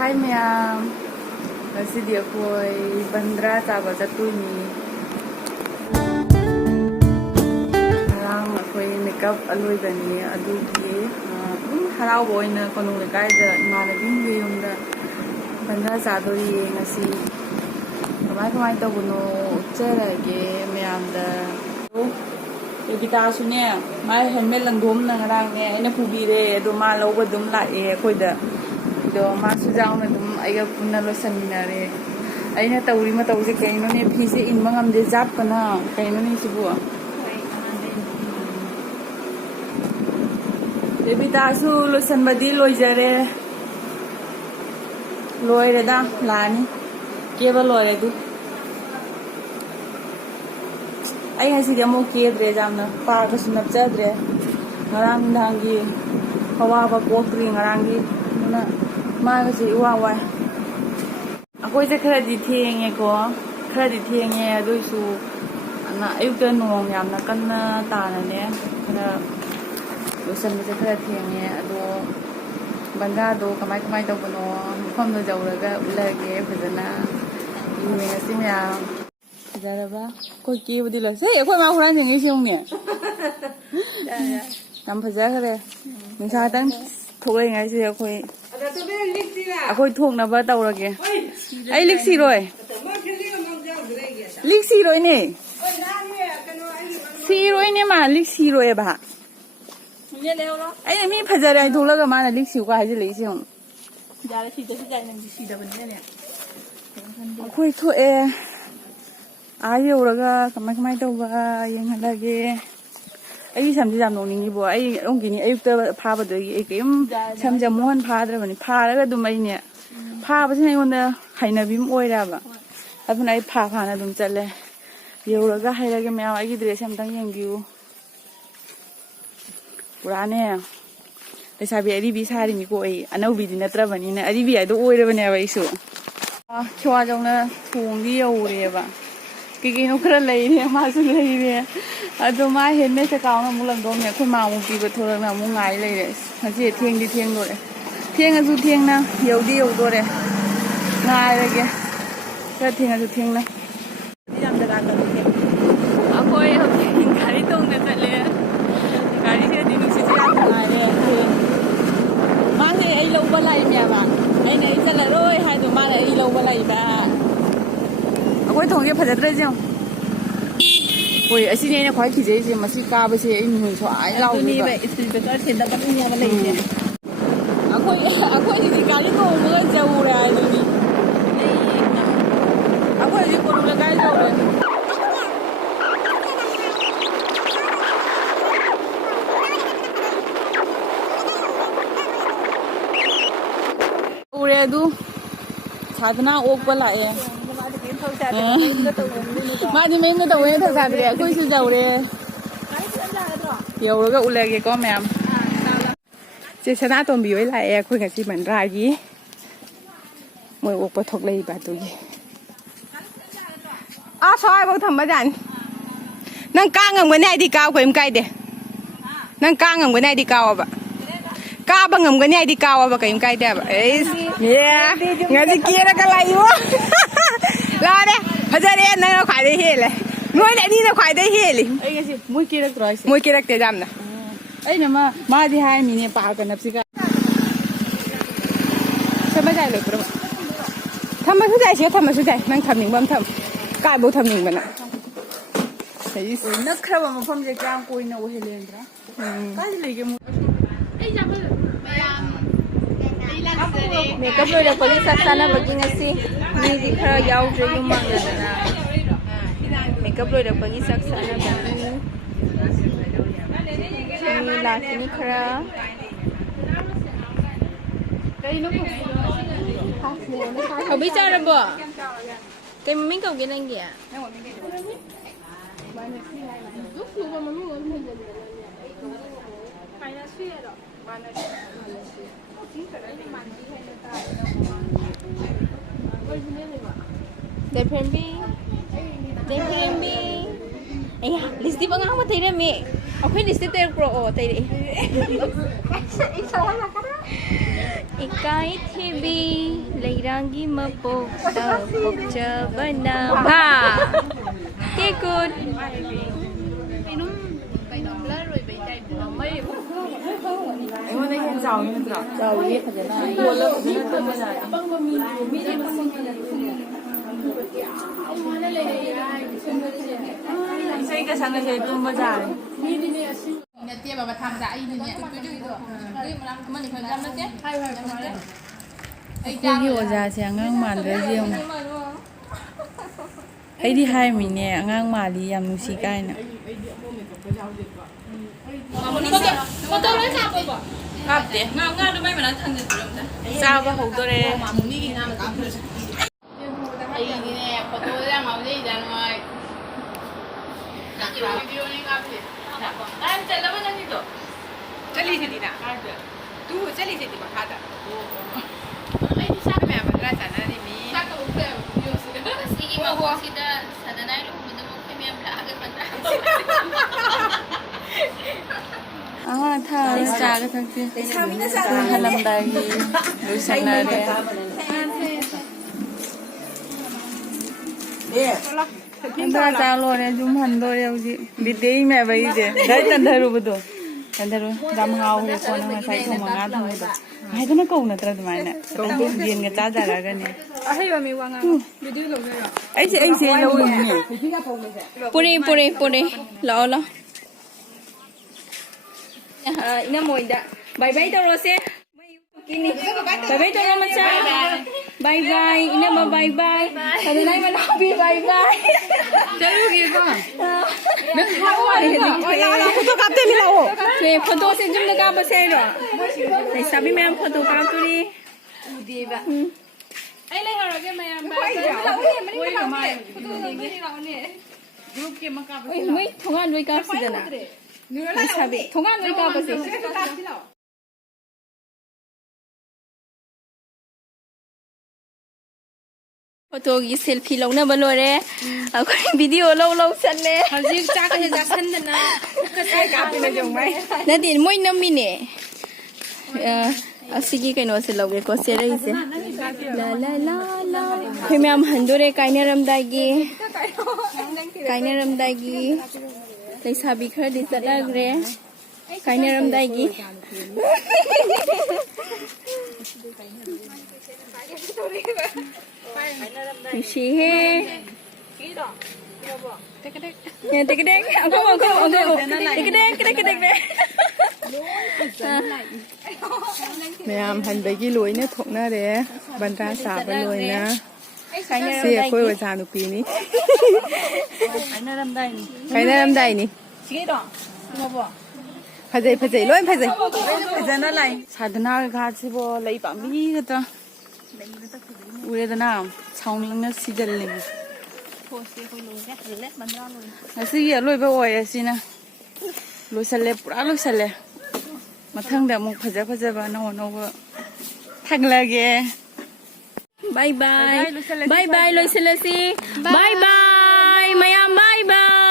Hi ma'am. Ngasi ako'y bandra taba chatuini. Ngarang ako'y makeup aloy-bani adugi harauba oina konong lekayda imanabingga yumda bandra chadori ngasi. Kamay tawbano utjarage mayamda. Bebitasuने mai helmet langdom na ngarang ne aina pubire do ma lawba dum lae akoida do ma sujauna dum aiga punna losaminare aina tawri ma tawse kaino ne phise in mangam de jap kana kaino ne sibu bebitasu losan badi loijare loire da lani keba loire du ai hasi de mo kedre jamna pa ka sunap chadre ngarang dangi hawa ba kokri ngarangi na ma ka si wa wa akoi je khara di thenge ko khara di thenge aduisu ana ayukta nong yamna kanna ta na ne khara losan je khara thenge ado banda do kamai to bano phom do jawraga ulage phajana ine simya Jaraba, kau kiri budi lah. Saya kau mau orang yang isiung ni. Nampak saja kere. Misalnya thogay ngai sih aku. Aku thog na ba tahu lagi. Ay liksi roy. Liksi roy ni. Si roy ni mah liksi roy bah. Ay ni pajar ay thog laga mana liksi ko aja liksi hong. Jara si dah benda ni. Aku itu Ayo uraga kamai tawba yang halage ai samji jam nong ningi bo ai ongini ayukta phaba dogi ai kem samja mohan phadra bani pharaga dum ai ne phaba sine ngonda haina bim oira ba aduna ai phana dum chale yeuraga hairage me ai dress am tang yengbiu purane lesabi ari bi sari ni ko ai anau bi dinatra bani na ari bi ai do oira bani ba isu khwa jongna thongdi yaure ba Kiki nukra lay ni, masuk lay ni. Aduh mah helmet cakap orang mulang dom ni, aku mau pergi betul orang mau ngai lay deh. Nanti tiang di tiang dore, tiang aja tiang na, yaudi yaudore, ngai lagi. Kita tiang aja tiang na. Ini jam berapa tu? Aku yang kari tu nggak terle, kari saya di nusi siapa ngai leh. Mana ai lau balai ni apa? Ai ni jalan roy, hai tu mana ai lau balai ba? Aku thong dia pada terjang. Oi, asyik ni kau kerja je masih kah bersih ini muncul ay lau. Ini betul betul tidak dapat ni apa lagi. Aku ini kali tu mula jauh lah ini. Aku ini kalau mula kali jauh lah. Ure tu, sadna ok bala ya. Madi main na tahu yang tersadar aku isu jauh deh. Ya udah ulagi kau mem. Cesana tuh bioi lah ya aku ngasih bandra lagi. Mau upas thok lagi batu lagi. Ah soal bau thamba jan. Nang kangam gua ni di kau kau im kai deh. Nang kangam gua ni di kau apa? Kau bangam gua ni di kau apa kau im kai deh apa? Ya, ngasih kira kalai wo. Lah deh, hajar ya nang kau ada hel. Noi ni na kau ada hel. Ay kasi, muy kirak terus. Muy kirak tejam na. Ay nama, madi hai ni ni pak kan apsika. Siapa jai lek bro? Thama sujai sih, thama sujai. Nang thaming bam tham. Kai bu thaming bana. Ay, nak kerja bam pam je kaya koi na wohe lendra. Kai lagi mu. Ay jangan. Makeup lo dah paling saksana bagi ngasi. Ni di kerja jauh je rumah je na. Makeup lo dah paling saksana bagi. Ni laki ni kerja. Kau bicara apa? Kau mami kau gini lagi ya? Depremi. Eh, listi bang apa tadi ni? Aku listi terpro oh tadi. Ikai TV Leirangi mapokta pokchabana ba Tikut ไอ้วันนี้เจ้านี่จ้ะเจ้าเรียกเขาจะได้ตัวเลิกจะได้ตัวใหญ่ใช่กระชังกระเทียมตัวมาจ่ายเนี่ยเตี้ยแบบมาทำได้อีกเนี่ยมันอีกคนจำนะเจ๊ใช่ไอ้จ้าอยู่จ้าเสียงง้างมันเลยเจียมไอ้ที่ให้มีเนี่ยง้างมาลียำนุชิไก่เนี่ยครับเดี๋ยวง่ายๆดูไม่เหมือนนั้นทันจะจำได้ทราบว่าของตัวเองไอ้เนี่ยพอตัวเรื่องเอาได้จังเลยวิดีโอนี้ครับพี่ได้เสร็จแล้วมันจะนี่ตัวเจลลี่เสร็จดีนะดูเจลลี่เสร็จดีมากค่ะไอ้ที่ชอบแม่มันได้จากนั้นนี่มีชักตัวเพื่อนอยู่สิสิ่งมาบอกสิแต่สัตว์ไหนลูกมันจะบอกให้แม่ปลากันมันได้ถ้าจากก็ทั้งที่ให้ลำได้ดูสักหน่อยเลยถ้าจากโลเนี่ยจุ่มหันโดเดียวสิดิเดียแม่ไปดิได้ตันเธอรู้ปุ๊บตันเธอรู้ดำหาวหัวคนมาใส่ถุงมังงะทั้งหมดให้ตัวนั้นกูน่ะตระตัวเนี่ยต้องเรียนกันจ้าจ้ากันเนี่ยให้ว่ามีวางวิดีโอลงเลยไอ้เสียเราเนี่ยปุริรอina mo ida bye bye to rose kini bye bye to macha bye bye ina ma bye bye kada nai mana bi bye bye chalu ki ba na hawa ni la photo kapte ni lao le photo se jum na ka ba se ro nei sabi mem photo ka tu ni di ba ai lai haro ke mayam ba la oi mani ka ma photo ni lao ni group ke ma ka ba oi moi thongan loi ka si dana 사비 동안 왜 가보세요? 포토기 셀피 롱나 발로레 아고 비디오 롱 샀네 hꯧji cha ka ja san na ka sai ka pina jong mai 나디 모이 넘미네 아시기 kay no se loge ko se rei se la la la la khemam handore kainaram dagi lấy sabi khơi đi rất là ghê cái này làm đây gì xí he nè cái đen không cái đen đấy mẹ am hành về cái lối nữa thuộc na để bàn ra xả cái lối na xe khơi vào trà được pí ní cái này làm đây ní phải dậy luôn phải dậy nó lại xài thế nào cái gì bo lấy bám mi cái đó uống thế nào xong lưng nó xì dần lên cái gì vậy lôi bao oi xí nè lôi sạch lẹ pura lôi sạch lẹ mà thằng đẹp một phải dậy vào nó thằng là ghê bye bye lôi xe si bye bye mayam bye bye